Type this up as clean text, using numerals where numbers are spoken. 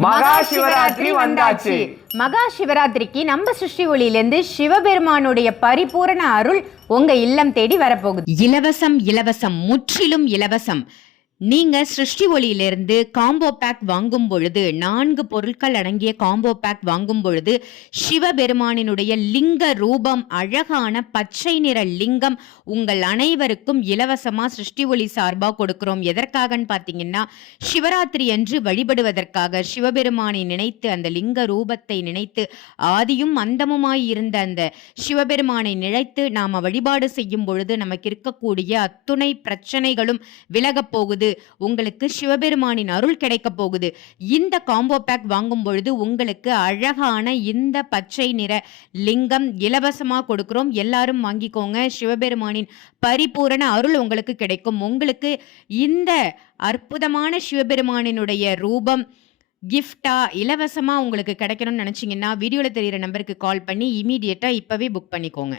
மகா சிவராத்திரி வந்தாச்சு. மகா சிவராத்திரிக்கு நம்ம சிருஷ்டி ஒளியிலிருந்து சிவபெருமானுடைய பரிபூரண அருள் உங்க இல்லம் தேடி வரப்போகுது. இலவசம் இலவசம், முற்றிலும் இலவசம். நீங்க சிருஷ்டி ஒளியிலிருந்து காம்போ பேக் வாங்கும் பொழுது, 4 பொருட்கள் அடங்கிய காம்போ பேக் வாங்கும் பொழுது சிவபெருமானினுடைய லிங்க ரூபம், அழகான பச்சை நிற லிங்கம் உங்கள் அனைவருக்கும் இலவசமா சிருஷ்டி ஒளி சார்பா கொடுக்கிறோம். எதற்காகன்னு பாத்தீங்கன்னா, சிவராத்திரி அன்று வழிபடுவதற்காக. சிவபெருமானை நினைத்து, அந்த லிங்க ரூபத்தை நினைத்து, ஆதியும் அந்தமுமாய் இருந்த அந்த சிவபெருமானை நினைத்து நாம வழிபாடு செய்யும் பொழுது நமக்கு இருக்கக்கூடிய அத்துணை பிரச்சனைகளும் விலகப் போகுது. உங்களுக்கு சிவபெருமானின் அருள் கிடைக்க போகுது. இந்த காம்போ பேக் வாங்கும் பொழுது உங்களுக்கு அழகான இந்த பச்சை நிற லிங்கம் இலவசமா கொடுக்கிறோம். எல்லாரும் வாங்கிக்கோங்க. சிவபெருமானின் பரிபூரண அருள் உங்களுக்கு கிடைக்கும். உங்களுக்கு இந்த அற்புதமான சிவபெருமானினுடைய ரூபம் கிஃப்டா இலவசமா உங்களுக்கு கிடைக்கணும்னு நினைச்சீங்கன்னா, வீடியோல தெரியுற நம்பருக்கு கால் பண்ணி இமீடியட்டா இப்பவே புக் பண்ணிக்கோங்க.